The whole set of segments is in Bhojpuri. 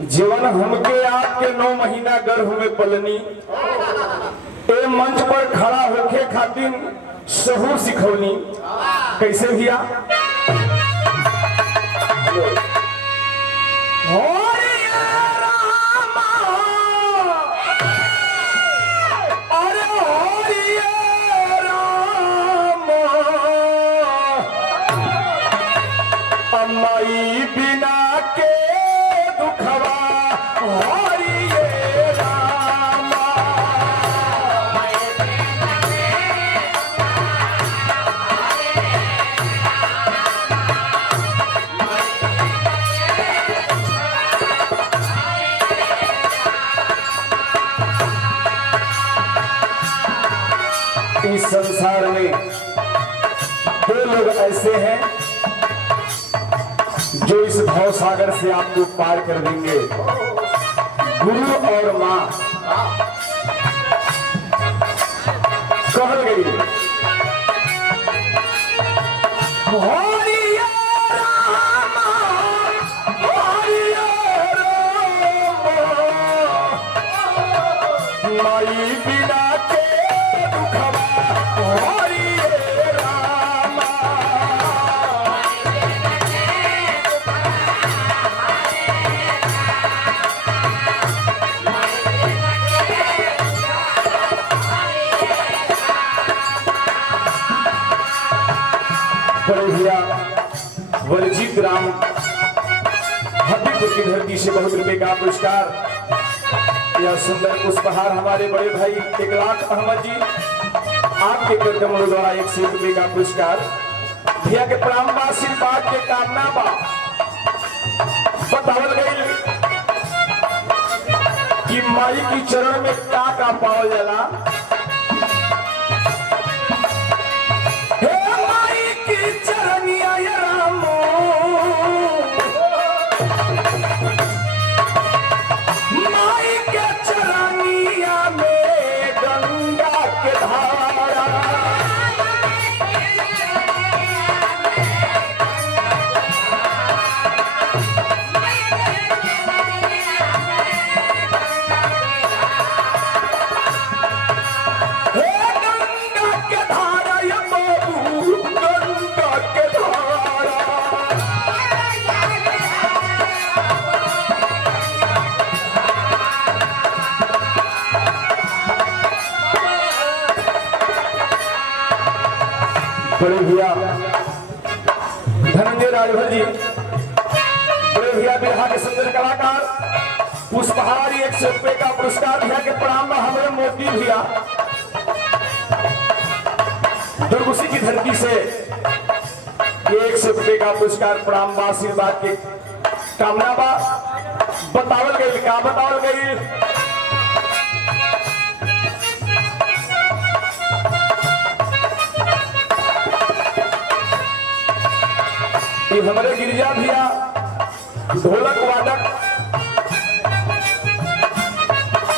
जीवन हमके आपके 9 महीना गर्भ में पलनी ए मंच पर खड़ा होके खातिर सहूर सिखौनी। कैसे भैया? अम्माई बिना के दुखवा हरिये रामा। इस संसार में 2 लोग ऐसे हैं जो इस भव सागर से आपको पार कर देंगे, गुरु और माँ। कह गई माई बिना के दुखवा हरिये रामा। भैया वलजीत राम हबीबपुर की धरती से बहुत रुपए का पुरस्कार। यह सुंदर पुष्पहार हमारे बड़े भाई 1 लाख अहमद जी आपके कदमों द्वारा 100 रुपए का पुरस्कार। भैया के प्रणाम बा, आशीर्वाद के कामना बा। बतावल गई कि माई की चरण में का पावल जाला। बड़े भैया धनंजय राजभर जी, बड़े भैया बिरहा के सुंदर कलाकार, पुष्पहार 100 रुपए का पुरस्कार। भैया के प्रणाम हमारे मोती भैया दुर्गुसी की धरती से ये 100 रुपए का पुरस्कार प्रणाम बा, आशीर्वाद के कामना बा। बतावल गई का बतावल गई हमारे गिरिजा भैया ढोलक वादक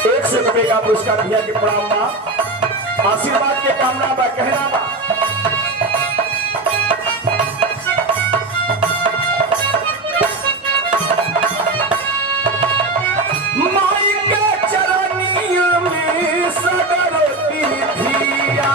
100 रुपए का पुरस्कार। भैया के प्रणाम बा, आशीर्वाद के कामना बा, कहना बा। माई के चरनिया में सगर तीर्थिया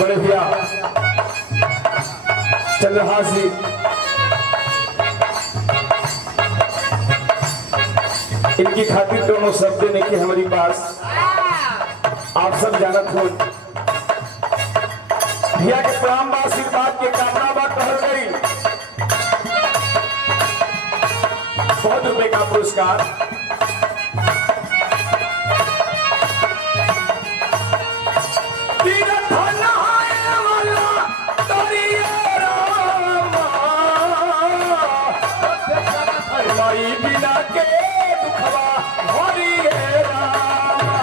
बड़े भैया चंद्रहास जी इनकी खातिर दोनों शब्द नहीं कि हमारी पास आप सब जानत हो। भैया के प्रणाम बा, आशीर्वाद के कामना बा। कह गई 100 रुपए का पुरस्कार। माई बिना के दुखवा हरिये रामा।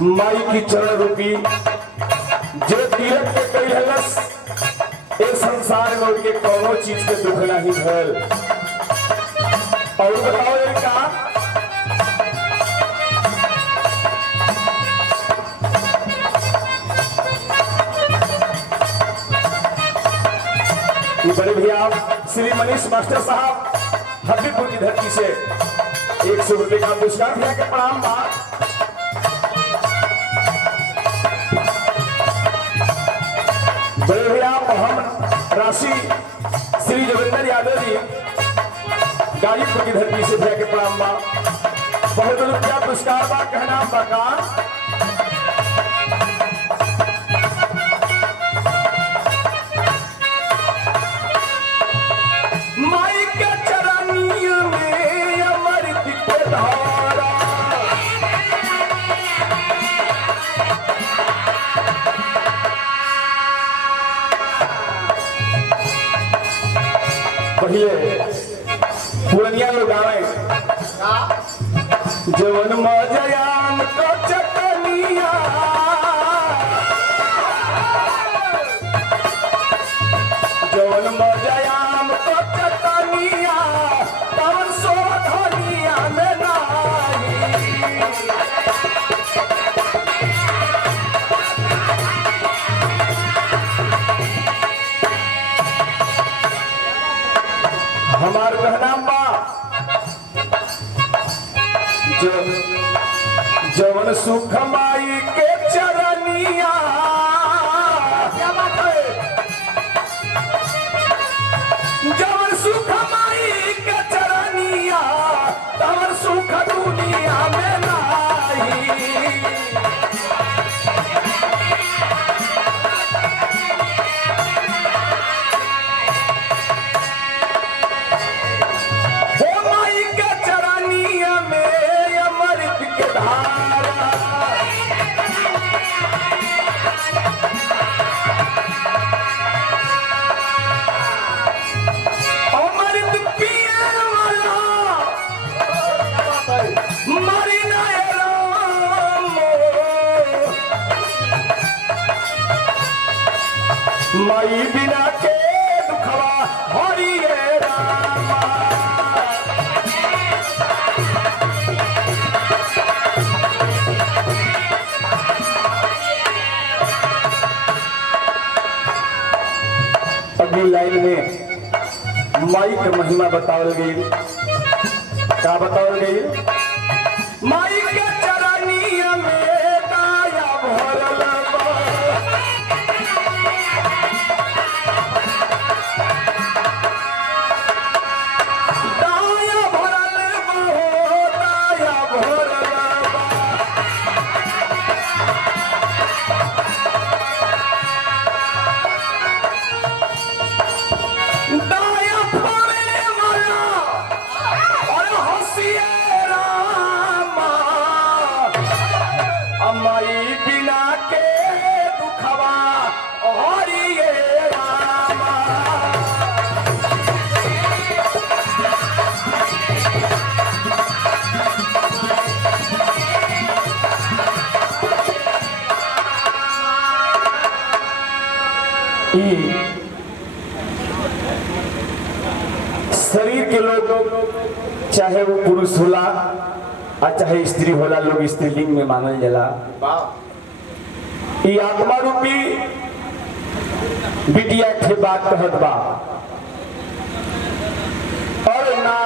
माई की चरण रूपी जो तीरथ के कई हलस इस संसार में उनके कोनो चीज के दुख नहीं भल। और बताओ इनका बड़े भैया श्री मनीष मास्टर साहब हबीबपुर की धरती से 100 रुपए का पुरस्कार भैया के प्रणाम बा। बड़े भैया मोहम्मद राशि श्री जोगिंदर यादव जी गाजीपुर की धरती से भैया के प्रणाम बा। बहुत रुपया पुरस्कार बा कहना बका पुरनिया लोग आवे जवन मजयाम को चटनिया जवन मजयाम को चटनिया तवन सोधनिया में नाही हमार कहना बा जवन सुख माई के चरनिया क्या बात है जवन सुख माई के चरनिया तवन सुख दुनिया में नाही माई बिना के दुखवा हरिये रामा अगली लाइन में माई का महिमा बतावल गई। क्या बतावल गई? माई के चरनिया में दाया भरल शरीर के लोग चाहे वो पुरुष होला और चाहे स्त्री होला लोग स्त्रीलिंग में मानल जाला। ये आत्मा रूपी बिटिया के बात कहत बा और ना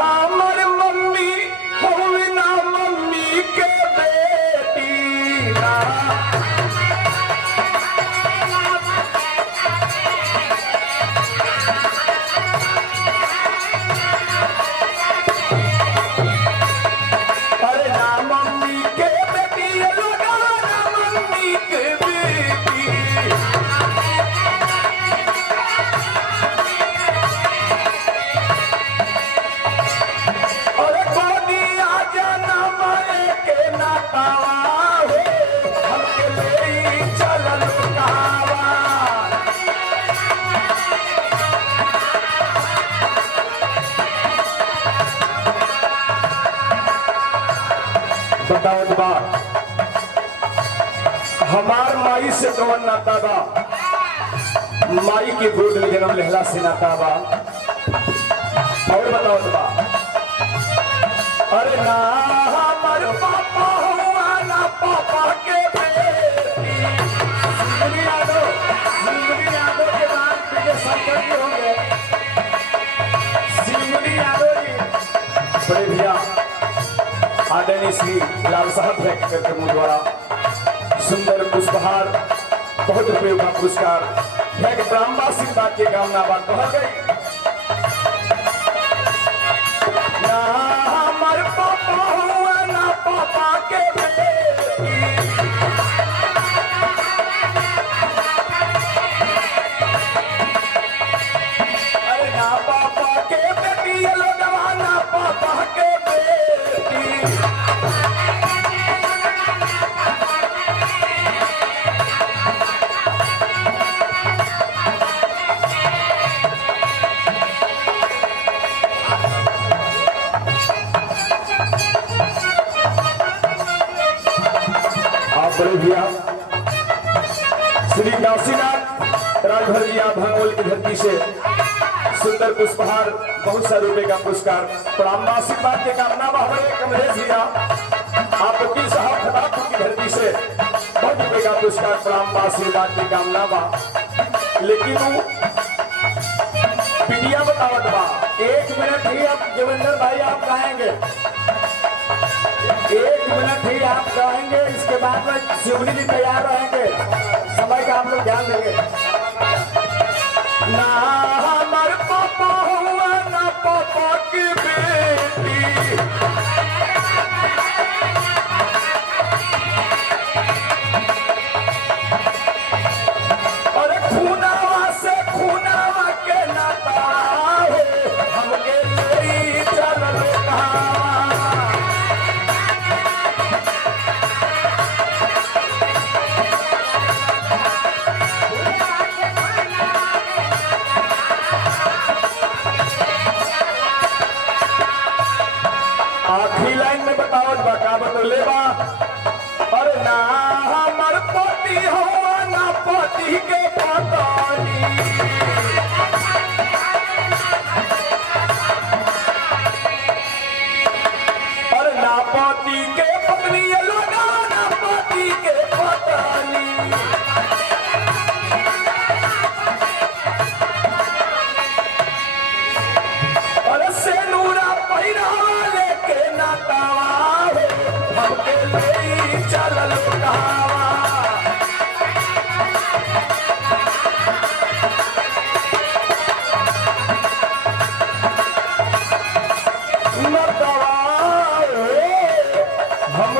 हमर मम्मी हो ना मम्मी के बेटी ना बताओ हमार माई से कवन नाता बा, माई के गोद में जन्म लेहला से नाता बा। और बताओ तो बा, अरे ना हमार पापा हुआ ना पापा के बेटी। सिंगरी यादव के नाम पे शंकर जी होंगे, सिंगरी यादव जी बड़े भैया आदरणीय श्री लाल साहब के मुंह द्वारा सुंदर पुष्पहार, बहुत रुपये का पुरस्कार है कि ब्रह्मवासी बात के कामना बात कहा गई। ना हमारे पापा हुआ ना पापा के बेटी, अरे ना पापा के बेटी, ये लोग ना पापा के बेटी। बड़े भैया श्री काशीनाथ राजभर जी आप भंगोल की धरती से सुंदर पुष्पहार, बहुत सारे रुपए का पुरस्कार, प्रणाम आशीर्वाद के कामना हमारे कमलेश भैया आप वकील साहब खताबपुर की धरती से बहुत रुपए का पुरस्कार, प्रणाम आशीर्वाद की कामना बा। लेकिन वो पीडिया बतावत बा, 1 मिनट ही अब देवेंद्र भाई आप गाएंगे, 1 मिनट ही आप गाएंगे, इसके बाद में शिवनी जी तैयार रहेंगे, समय का हम लोग ध्यान देंगे। ना हमारे पापा हुआ ना पापा की बेटी, अरे खूनावा से खूनावा के नाता हो, हमके ले चल कहा। आखिरी लाइन में बताओ बका बतले बा, अरे ना हमार पति हुआ ना पति के पतानी, अरे ना पति के पत्नी, ये लोग ना पति के पतानी। अरे सेनूरा पैरा लेके नातावा हो, हमके ले चलल कहावा। नातावा हो, हम